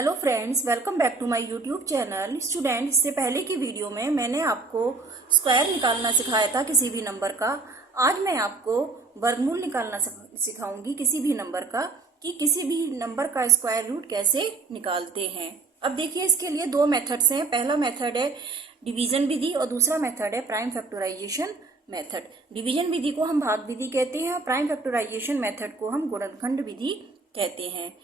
Hello friends, welcome back to my YouTube channel. Student, इससे पहले की वीडियो में मैंने आपको स्क्वायर निकालना सिखाया था किसी भी नंबर का। आज मैं आपको वर्गमूल निकालना सिखाऊंगी किसी भी नंबर का, कि किसी भी नंबर का स्क्वायर रूट कैसे निकालते हैं। अब देखिए, इसके लिए दो मेथड्स हैं। पहला मेथड है डिवीजन विधि और दूसरा मेथड है प्राइम फैक्टराइजेशन मेथड। डिवीजन विधि को हम भाग विधि कहते हैं और प्राइम फैक्टराइजेशन मेथड को हम गुणनखंड विधि कहते हैं।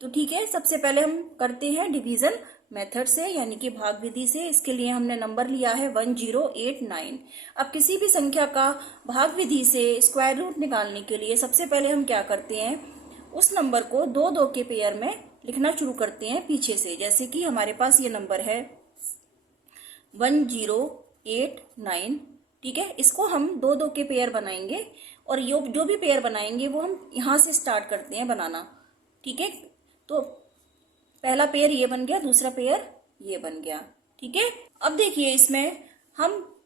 तो ठीक है, सबसे पहले हम करते हैं डिवीजन मेथड से, यानी कि भाग विधि से। इसके लिए हमने नंबर लिया है 1089। अब किसी भी संख्या का भाग विधि से स्क्वायर रूट निकालने के लिए सबसे पहले हम क्या करते हैं, उस नंबर को दो दो के पेयर में लिखना शुरू करते हैं पीछे से। जैसे कि हमारे पास ये नंबर है 1089, ठीक है। इसको हम दो दो के पेयर बनाएंगे और जो भी पेयर बनाएंगे वो हम यहाँ से स्टार्ट करते हैं बनाना, ठीक है। तो पहला पेयर ये बन गया, दूसरा पेयर ये बन गया, ठीक है। अब देखिए, इसमें हम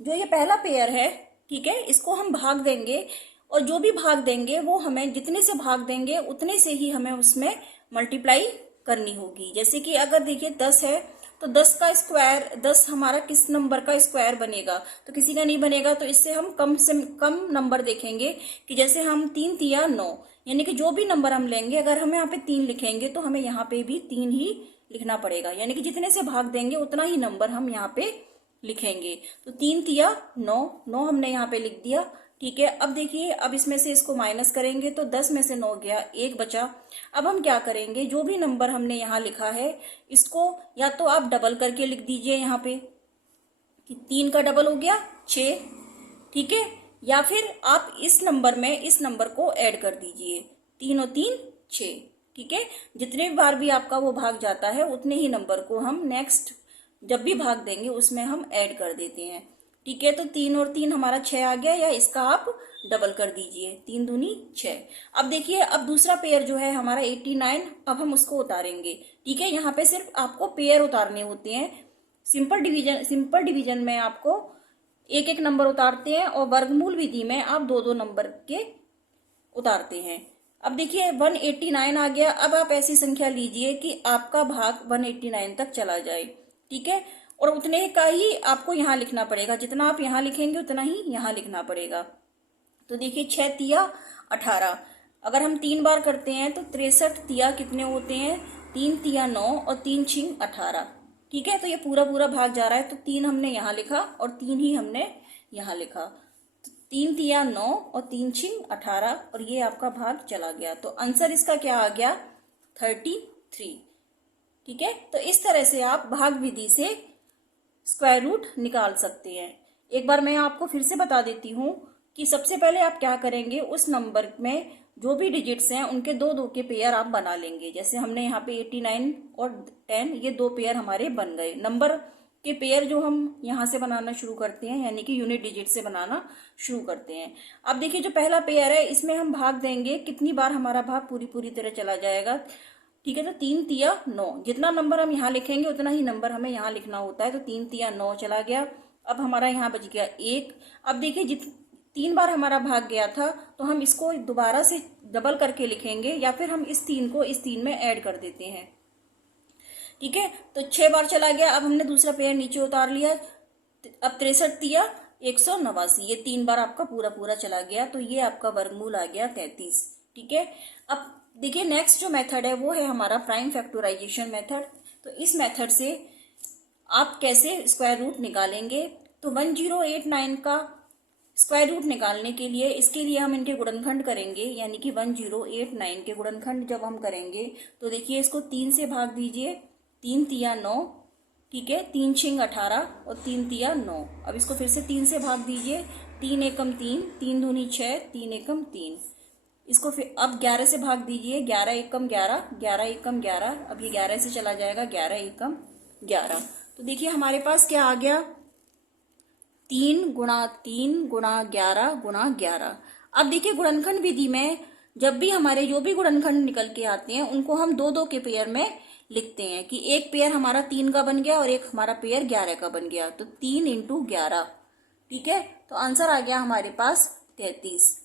जो ये पहला पेयर है, ठीक है, इसको हम भाग देंगे और जो भी भाग देंगे वो हमें जितने से भाग देंगे उतने से ही हमें उसमें मल्टीप्लाई करनी होगी। जैसे कि अगर देखिए 10 है तो 10 का स्क्वायर, 10 हमारा किस नंबर का स्क्वायर बनेगा, तो किसी का नहीं बनेगा। तो इससे हम कम से कम नंबर देखेंगे कि जैसे हम 3 तिया 9, यानी कि जो भी नंबर हम लेंगे, अगर हम यहाँ पे 3 लिखेंगे तो हमें यहाँ पे भी 3 ही लिखना पड़ेगा, यानी कि जितने से भाग देंगे उतना ही नंबर हम यहाँ पे लिखेंगे। तो 3 तिया 9, 9 हमने यहाँ पे लिख दिया, ठीक है। अब देखिए, अब इसमें से इसको माइनस करेंगे तो 10 में से 9 गया, 1 बचा। अब हम क्या करेंगे, जो भी नंबर हमने यहाँ लिखा है इसको या तो आप डबल करके लिख दीजिए यहाँ पे कि 3 का डबल हो गया 6, ठीक है। या फिर आप इस नंबर में इस नंबर को ऐड कर दीजिए, 3 और 3 6, ठीक है। जितने बार भी आपका वो भाग जाता है उतने ही नंबर को हम नेक्स्ट जब भी भाग देंगे उसमें हम ऐड कर देते हैं, ठीक है। तो 3 और 3 हमारा 6 आ गया, या इसका आप डबल कर दीजिए, 3 दूनी 6। अब देखिए, अब दूसरा पेयर जो है हमारा 89, अब हम उसको उतारेंगे, ठीक है। यहाँ पे सिर्फ आपको पेयर उतारने होते हैं। सिंपल डिवीजन में आपको एक एक नंबर उतारते हैं और वर्गमूल विधि में आप दो दो नंबर के उतारते हैं। अब देखिए 189 आ गया। अब आप ऐसी संख्या लीजिए कि आपका भाग 189 तक चला जाए, ठीक है। और उतने का ही आपको यहाँ लिखना पड़ेगा, जितना आप यहाँ लिखेंगे उतना ही यहाँ लिखना पड़ेगा। तो देखिए 6 तिया 18, अगर हम 3 बार करते हैं तो 63 तिया कितने होते हैं, 3 तिया 9 और 3 छिंग 18, ठीक है। तो ये पूरा पूरा भाग जा रहा है, तो 3 हमने यहाँ लिखा और 3 ही हमने यहाँ लिखा। तो 3 तिया 9 और 3 छिंग 18, और ये आपका भाग चला गया। तो आंसर इसका क्या आ गया, 33, ठीक है। तो इस तरह से आप भाग विधि से स्क्वायर रूट निकाल सकते हैं। एक बार मैं आपको फिर से बता देती हूँ कि सबसे पहले आप क्या करेंगे, उस नंबर में जो भी डिजिट्स हैं उनके दो दो के पेयर आप बना लेंगे। जैसे हमने यहाँ पे 89 और 10, ये दो पेयर हमारे बन गए। नंबर के पेयर जो हम यहाँ से बनाना शुरू करते हैं, यानी कि यूनिट डिजिट से बनाना शुरू करते हैं। अब देखिए, जो पहला पेयर है इसमें हम भाग देंगे, कितनी बार हमारा भाग पूरी तरह चला जाएगा, ठीक है। तो 3 तिया 9, जितना नंबर हम यहाँ लिखेंगे उतना ही नंबर हमें यहाँ लिखना होता है। तो 3 तिया 9 चला गया। अब हमारा यहाँ बच गया 1। अब देखिए, 3 बार हमारा भाग गया था तो हम इसको दोबारा से डबल करके लिखेंगे, या फिर हम इस 3 को इस 3 में ऐड कर देते हैं, ठीक है। तो 6 बार चला गया। अब हमने दूसरा पेयर नीचे उतार लिया। अब 63 तिया 189, ये 3 बार आपका पूरा पूरा चला गया। तो ये आपका वर्गमूल आ गया 33, ठीक है। अब देखिए, नेक्स्ट जो मेथड है वो है हमारा प्राइम फैक्टराइजेशन मेथड। तो इस मेथड से आप कैसे स्क्वायर रूट निकालेंगे, तो 1089 का स्क्वायर रूट निकालने के लिए, इसके लिए हम इनके गुणनखंड करेंगे, यानी कि 1089 के गुणनखंड जब हम करेंगे तो देखिए, इसको 3 से भाग दीजिए, 3 तिया 9, ठीक है, 3 छिंग 18 और 3 तिया 9। अब इसको फिर से 3 से भाग दीजिए, 3 एकम 3, 3 दूनी 6, 3 एकम 3। इसको फिर अब 11 से भाग दीजिए, 11 एकम 11, 11 एकम 11, अब ये 11 से चला जाएगा, 11 एकम 11। तो देखिए हमारे पास क्या आ गया, 3 गुणा 3 गुणा 11 गुणा 11। अब देखिए, गुणनखंड विधि में जब भी हमारे जो भी गुणनखंड निकल के आते हैं उनको हम दो दो के पेयर में लिखते हैं, कि एक पेयर हमारा 3 का बन गया और एक हमारा पेयर 11 का बन गया। तो 3 इंटू 11, ठीक है। तो आंसर आ गया हमारे पास 33।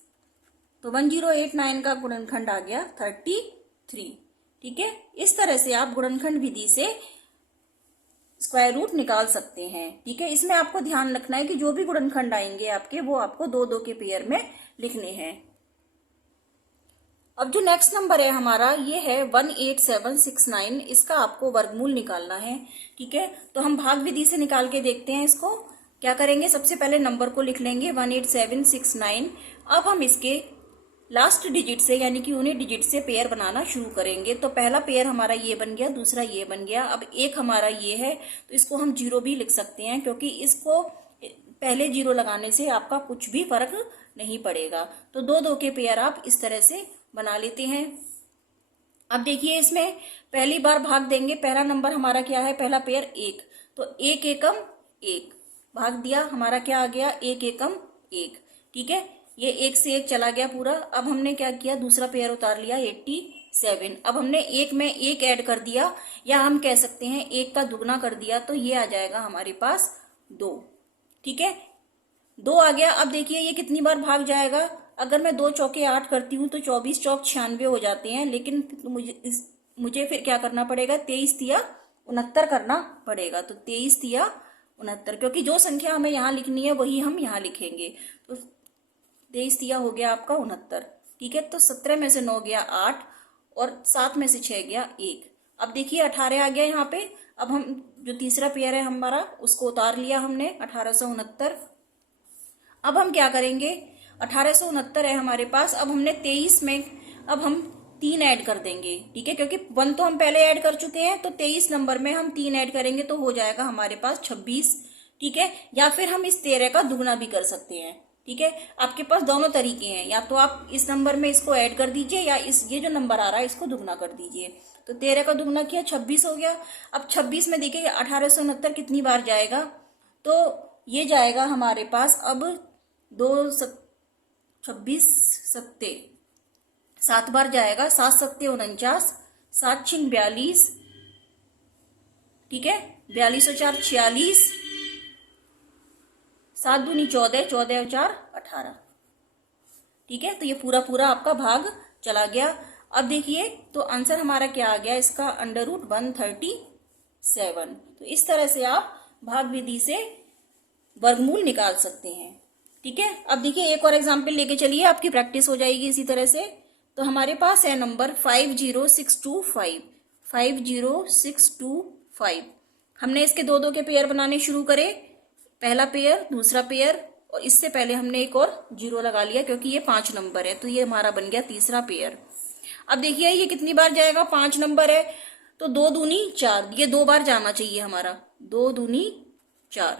तो 1089 का गुणनखंड आ गया 33, ठीक है, इस तरह से आप गुणनखंड विधि से स्क्वायर रूट निकाल सकते हैं। ठीक है, इसमें आपको ध्यान रखना है कि जो भी गुणनखंड आएंगे आपके, वो आपको दो दो के पेयर में लिखने हैं। अब जो नेक्स्ट नंबर है हमारा, ये है 18769। इसका आपको वर्गमूल निकालना है। ठीक है, तो हम भाग विधि से निकाल के देखते हैं इसको। क्या करेंगे, सबसे पहले नंबर को लिख लेंगे 18769। अब हम इसके लास्ट डिजिट से यानी कि यूनिट डिजिट से पेयर बनाना शुरू करेंगे। तो पहला पेयर हमारा ये बन गया, दूसरा ये बन गया। अब एक हमारा ये है, तो इसको हम 0 भी लिख सकते हैं, क्योंकि इसको पहले 0 लगाने से आपका कुछ भी फर्क नहीं पड़ेगा। तो दो दो के पेयर आप इस तरह से बना लेते हैं। अब देखिए, इसमें पहली बार भाग देंगे। पहला नंबर हमारा क्या है, पहला पेयर 1, तो 1 एकम 1 भाग दिया, हमारा क्या आ गया, 1 एकम 1। ठीक है, ये 1 से 1 चला गया पूरा। अब हमने क्या किया, दूसरा पेयर उतार लिया 87। अब हमने 1 में 1 ऐड कर दिया, या हम कह सकते हैं 1 का दुगना कर दिया, तो ये आ जाएगा हमारे पास 2। ठीक है, 2 आ गया। अब देखिए ये कितनी बार भाग जाएगा। अगर मैं 2 चौके 8 करती हूँ तो 24 चौक 96 हो जाते हैं, लेकिन मुझे फिर क्या करना पड़ेगा, 23 तिया 69 करना पड़ेगा। तो 23 तिया 69, क्योंकि जो संख्या हमें यहाँ लिखनी है वही हम यहाँ लिखेंगे। तो 23 तिया हो गया आपका 69। ठीक है, तो 17 में से 9 गया 8, और 7 में से 6 गया 1। अब देखिए 18 आ गया यहाँ पे। अब हम जो तीसरा पेयर है हमारा, उसको उतार लिया हमने 1869। अब हम क्या करेंगे, 1869 है हमारे पास। अब हमने 23 में अब हम 3 ऐड कर देंगे। ठीक है, क्योंकि 1 तो हम पहले ऐड कर चुके हैं, तो 23 नंबर में हम 3 ऐड करेंगे तो हो जाएगा हमारे पास 26। ठीक है, या फिर हम इस 13 का दुगना भी कर सकते हैं। ठीक है, आपके पास दोनों तरीके हैं, या तो आप इस नंबर में इसको ऐड कर दीजिए, या ये जो नंबर आ रहा है इसको दुगना कर दीजिए। तो 13 का दुगना किया, 26 हो गया। अब 26 में देखिए 1869 कितनी बार जाएगा, तो ये जाएगा हमारे पास अब 26 सत्ते 7 बार जाएगा, 7 सत्ते 49, 7 छिंग 42। ठीक है, 42 और 4 46, 7 दूनी 14, 14 और 4 18। ठीक है, तो ये पूरा पूरा आपका भाग चला गया। अब देखिए, तो आंसर हमारा क्या आ गया इसका, √137। तो इस तरह से आप भाग विधि से वर्गमूल निकाल सकते हैं। ठीक है, अब देखिए एक और एग्जाम्पल लेके चलिए, आपकी प्रैक्टिस हो जाएगी इसी तरह से। तो हमारे पास है नंबर 50625। 50625 हमने इसके दो दो के पेयर बनाने शुरू करे, पहला पेयर, दूसरा पेयर, और इससे पहले हमने एक और 0 लगा लिया, क्योंकि ये 5 नंबर है, तो ये हमारा बन गया तीसरा पेयर। अब देखिए ये कितनी बार जाएगा, 5 नंबर है, तो 2 दूनी 4, ये 2 बार जाना चाहिए हमारा, 2 दूनी 4,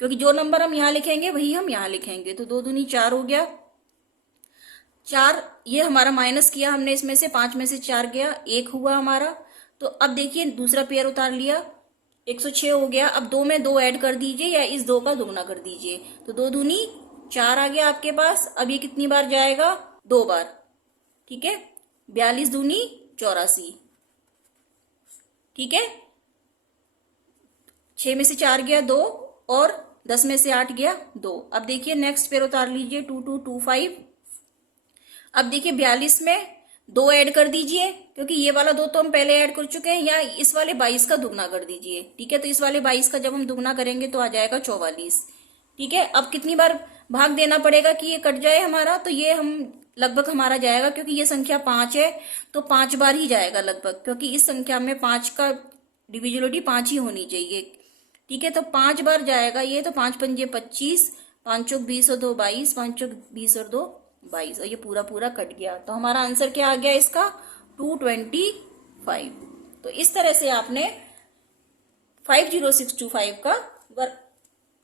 क्योंकि जो नंबर हम यहाँ लिखेंगे वही हम यहाँ लिखेंगे। तो 2 दूनी 4 हो गया, 4 ये हमारा माइनस किया हमने, इसमें से 5 में से 4 गया, 1 हुआ हमारा। तो अब देखिए दूसरा पेयर उतार लिया, 106 हो गया। अब 2 में 2 ऐड कर दीजिए, या इस 2 का दुगना कर दीजिए, तो 2 दूनी 4 आ गया आपके पास। अब ये कितनी बार जाएगा, 2 बार। ठीक है, 42 दूनी 84। ठीक है, 6 में से 4 गया 2, और 10 में से 8 गया 2। अब देखिए नेक्स्ट पेयर उतार लीजिए, 2225। अब देखिए 42 में 2 ऐड कर दीजिए, क्योंकि ये वाला 2 तो हम पहले ऐड कर चुके हैं, या इस वाले 22 का दुगना कर दीजिए। ठीक है, तो इस वाले 22 का जब हम दुगना करेंगे तो आ जाएगा 44। ठीक है, अब कितनी बार भाग देना पड़ेगा कि ये कट जाए हमारा, तो ये हम लगभग हमारा जाएगा, क्योंकि ये संख्या 5 है, तो 5 बार ही जाएगा लगभग, क्योंकि इस संख्या में 5 का डिविजिबिलिटी 5 ही होनी चाहिए। ठीक है, तो 5 बार जाएगा ये, तो 5 पंजे 25, 5 चौक 20 और 2 22, 5 चौक 20 और 2 22, और ये पूरा पूरा कट गया। तो हमारा आंसर क्या आ गया इसका, 225। तो इस तरह से आपने 50625 का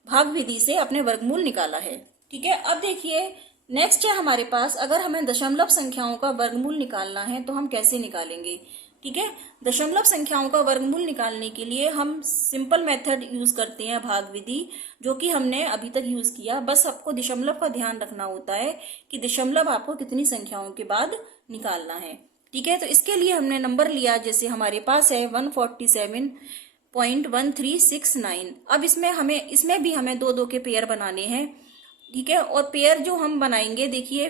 भाग विधि से अपने वर्गमूल निकाला है। ठीक है, अब देखिए नेक्स्ट है हमारे पास, अगर हमें दशमलव संख्याओं का वर्गमूल निकालना है तो हम कैसे निकालेंगे। ठीक है, दशमलव संख्याओं का वर्गमूल निकालने के लिए हम सिंपल मेथड यूज करते हैं, भाग विधि, जो कि हमने अभी तक यूज किया। बस आपको दशमलव का ध्यान रखना होता है कि दशमलव आपको कितनी संख्याओं के बाद निकालना है। ठीक है, तो इसके लिए हमने नंबर लिया, जैसे हमारे पास है 147.1369। अब इसमें भी हमें 2 2 के पेयर बनाने हैं। ठीक है, और पेयर जो हम बनाएंगे, देखिए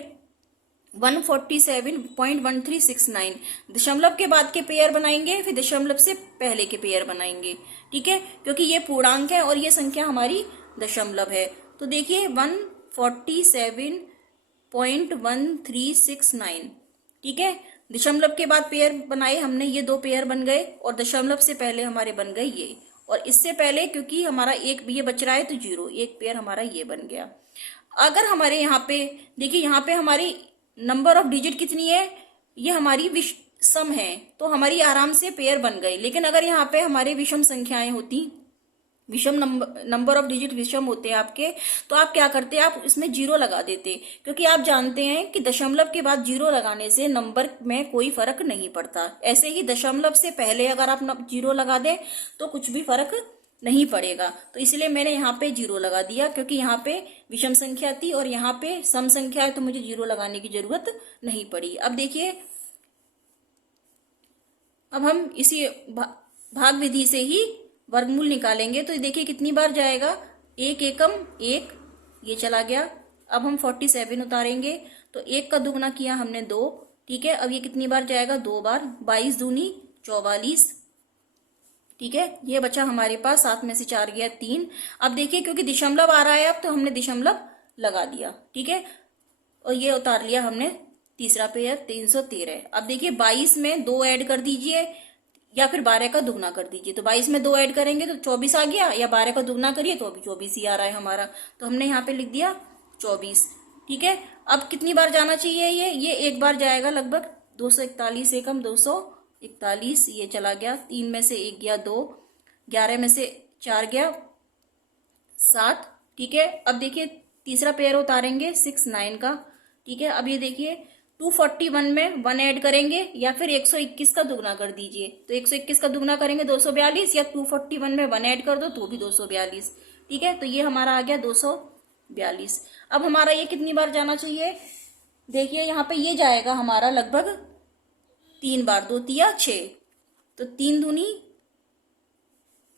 147.1369 दशमलव के बाद के पेयर बनाएंगे, फिर दशमलव से पहले के पेयर बनाएंगे। ठीक है, क्योंकि ये पूर्णांक है और ये संख्या हमारी दशमलव है। तो देखिए 147.1369। ठीक है, दशमलव के बाद पेयर बनाए हमने, ये दो पेयर बन गए, और दशमलव से पहले हमारे बन गए ये, और इससे पहले क्योंकि हमारा एक ये बच रहा है तो 0, एक पेयर हमारा ये बन गया। अगर हमारे यहाँ पे देखिए, यहाँ पे हमारी नंबर ऑफ डिजिट कितनी है, ये हमारी सम है, तो हमारी आराम से पेयर बन गई। लेकिन अगर यहाँ पे हमारे विषम संख्याएं होती, विषम नंबर ऑफ डिजिट विषम होते हैं आपके, तो आप क्या करते, आप इसमें 0 लगा देते, क्योंकि आप जानते हैं कि दशमलव के बाद 0 लगाने से नंबर में कोई फर्क नहीं पड़ता। ऐसे ही दशमलव से पहले अगर आप 0 लगा दें तो कुछ भी फर्क नहीं पड़ेगा। तो इसलिए मैंने यहाँ पे 0 लगा दिया, क्योंकि यहाँ पे विषम संख्या थी और यहाँ पे सम संख्या है, तो मुझे 0 लगाने की जरूरत नहीं पड़ी। अब देखिए, अब हम इसी भाग विधि से ही वर्गमूल निकालेंगे। तो देखिए कितनी बार जाएगा, 1 एकम 1, ये चला गया। अब हम 47 उतारेंगे, तो 1 का दुगना किया हमने 2। ठीक है, अब ये कितनी बार जाएगा, 2 बार। 22 दूनी 44। ठीक है, ये बचा हमारे पास, 7 में से 4 गया 3। अब देखिए क्योंकि दशमलव आ रहा है अब, तो हमने दशमलव लगा दिया। ठीक है, और ये उतार लिया हमने तीसरा पेयर, 313। अब देखिए 22 में 2 ऐड कर दीजिए, या फिर 12 का दुगना कर दीजिए। तो 22 में 2 ऐड करेंगे तो 24 आ गया, या 12 का दुगना करिए तो अभी 24 ही आ रहा है हमारा, तो हमने यहाँ पे लिख दिया 24। ठीक है, अब कितनी बार जाना चाहिए, ये एक बार जाएगा लगभग। 241 एकम 241, ये चला गया। 3 में से 1 गया 2, 11 में से 4 गया 7। ठीक है, अब देखिए तीसरा पेयर उतारेंगे 6 9 का। ठीक है, अब ये देखिए 241 में 1 ऐड करेंगे, या फिर 121 का दुगना कर दीजिए। तो 121 का दुगना करेंगे 242, या 241 में 1 ऐड कर दो तो भी 242। ठीक है, तो ये हमारा आ गया 242। अब हमारा ये कितनी बार जाना चाहिए, देखिए यहाँ पे ये जाएगा हमारा लगभग 3 बार। 2 तिया 6, तो 3 दूनी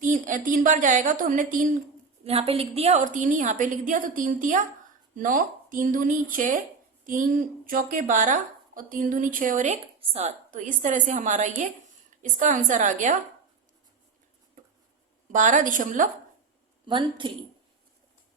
3 बार जाएगा, तो हमने 3 यहाँ पे लिख दिया और 3 ही यहाँ पे लिख दिया। तो 3 तिया 9, 3 दूनी 6, 3 चौके 12, और 3 दूनी 6 और 1 7। तो इस तरह से हमारा ये, इसका आंसर आ गया 12.13।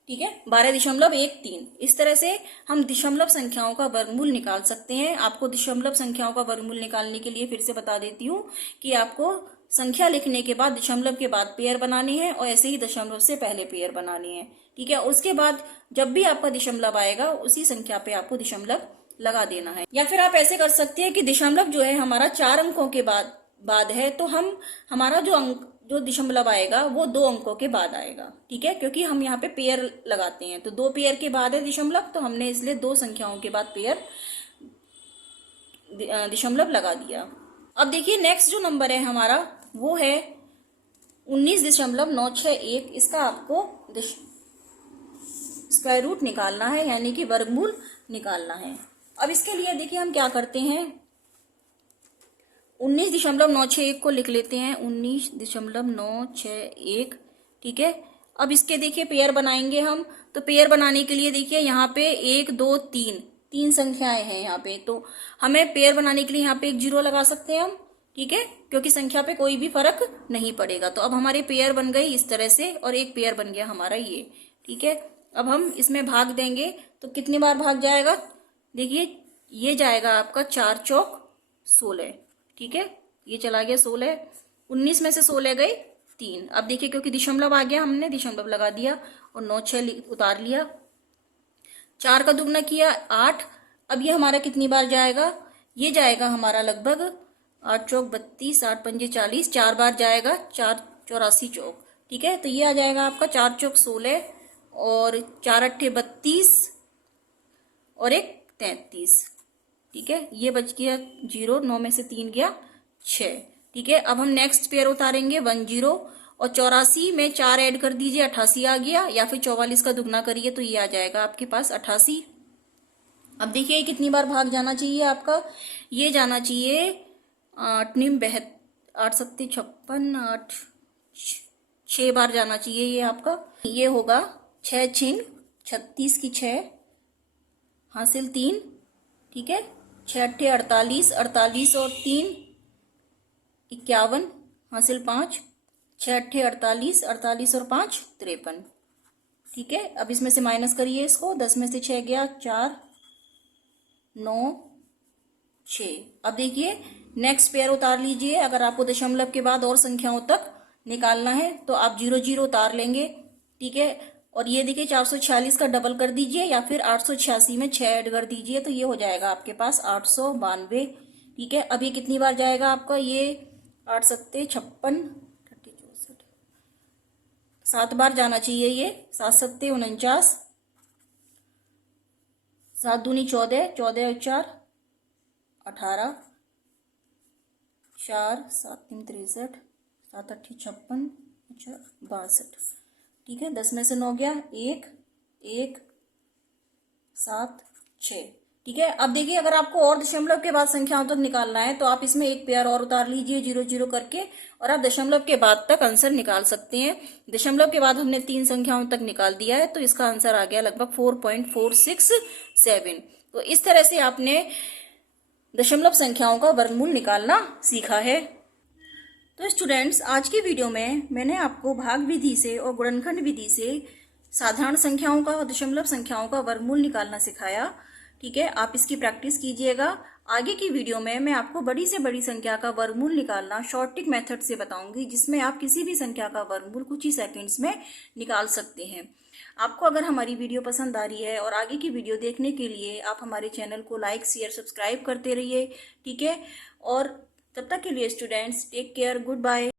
ठीक है, 12.13। इस तरह से हम दशमलव संख्याओं का वर्गमूल निकाल सकते हैं। आपको दशमलव संख्याओं का वर्गमूल निकालने के लिए फिर से बता देती हूँ कि आपको संख्या लिखने के बाद दशमलव के बाद पेयर बनानी है, और ऐसे ही दशमलव से पहले पेयर बनानी है। ठीक है, उसके बाद जब भी आपका दशमलव आएगा उसी संख्या पे आपको दशमलव लगा देना है। या फिर आप ऐसे कर सकते हैं कि दशमलव जो है हमारा 4 अंकों के बाद है, तो हमारा जो दशमलव आएगा वो 2 अंकों के बाद आएगा। ठीक है, क्योंकि हम यहाँ पे पेयर लगाते हैं, तो 2 पेयर के बाद है दशमलव, तो हमने इसलिए 2 संख्याओं के बाद पेयर दशमलव लगा दिया। अब देखिए नेक्स्ट जो नंबर है हमारा वो है 19.961। इसका आपको स्क्वायर रूट निकालना है, यानी कि वर्गमूल निकालना है। अब इसके लिए देखिए हम क्या करते हैं, 19.961 को लिख लेते हैं, 19.961। ठीक है, अब इसके देखिए पेयर बनाएंगे हम। तो पेयर बनाने के लिए देखिए यहाँ पे 1 2 3 संख्याएं हैं यहाँ पे, तो हमें पेयर बनाने के लिए यहाँ पे एक 0 लगा सकते हैं हम। ठीक है, क्योंकि संख्या पे कोई भी फर्क नहीं पड़ेगा। तो अब हमारे पेयर बन गई इस तरह से, और एक पेयर बन गया हमारा ये। ठीक है, अब हम इसमें भाग देंगे, तो कितनी बार भाग जाएगा, देखिए ये जाएगा आपका 4 चौक 16। ठीक है, ये चला गया 16। 19 में से 16 गए 3। अब देखिए क्योंकि दशमलव आ गया, हमने दशमलव लगा दिया और 9 6 उतार लिया। 4 का दुगना किया 8। अब ये हमारा कितनी बार जाएगा, ये जाएगा हमारा लगभग 8 चौक 32, 8 पंजे 40, 4 बार जाएगा, 4 84 चौक। ठीक है, तो ये आ जाएगा आपका 4 चौक 16, और 4 अट्ठे 32, और 1 33। ठीक है, ये बच गया 0, 9 में से 3 गया 6। ठीक है, अब हम नेक्स्ट पेयर उतारेंगे 10, और 84 में 4 ऐड कर दीजिए, 88 आ गया, या फिर 44 का दुगना करिए तो ये आ जाएगा आपके पास 88। अब देखिए कितनी बार भाग जाना चाहिए आपका, ये जाना चाहिए 8 निम 8 सत्ती 56, 8 6 बार जाना चाहिए ये आपका। ये होगा 6 छिन 36 की 6 हासिल 3, ठीक है, 6 अट्ठे 48, 48 और 3 51, हासिल 5, 6 अट्ठे 48, 48 और 5 53। ठीक है, अब इसमें से माइनस करिए इसको, 10 में से 6 गया 4, 9, 6। अब देखिए नेक्स्ट पेयर उतार लीजिए। अगर आपको दशमलव के बाद और संख्याओं तक निकालना है तो आप 0 0 उतार लेंगे। ठीक है, और ये देखिए 446 का डबल कर दीजिए या फिर 886 में 6 ऐड कर दीजिए तो ये हो जाएगा आपके पास 892। ठीक है, अब ये कितनी बार जाएगा आपका, ये 8 सत्ते 56, 7 बार जाना चाहिए ये, 7 सत्ते 49, 7 दूनी 14, 14 और 4 18, 4 7 3 63, 7 अट्ठी 56, 62। ठीक है, 10 में से 9 गया 1 1 7 6। ठीक है, अब देखिए अगर आपको और दशमलव के बाद संख्याओं तक निकालना है तो आप इसमें एक पेयर और उतार लीजिए 0 0 करके, और आप दशमलव के बाद तक आंसर निकाल सकते हैं। दशमलव के बाद हमने 3 संख्याओं तक निकाल दिया है तो इसका आंसर आ गया लगभग 4.467। तो इस तरह से आपने दशमलव संख्याओं का वर्गमूल निकालना सीखा है। तो स्टूडेंट्स, आज की वीडियो में मैंने आपको भाग विधि से और गुणनखंड विधि से साधारण संख्याओं का और दशमलव संख्याओं का वर्गमूल निकालना सिखाया। ठीक है, आप इसकी प्रैक्टिस कीजिएगा। आगे की वीडियो में मैं आपको बड़ी से बड़ी संख्या का वर्गमूल निकालना शॉर्ट ट्रिक मेथड से बताऊंगी, जिसमें आप किसी भी संख्या का वर्गमूल कुछ ही सेकंड्स में निकाल सकते हैं। आपको अगर हमारी वीडियो पसंद आ रही है और आगे की वीडियो देखने के लिए आप हमारे चैनल को लाइक शेयर सब्सक्राइब करते रहिए। ठीक है, और तब तक के लिए students take care, good bye.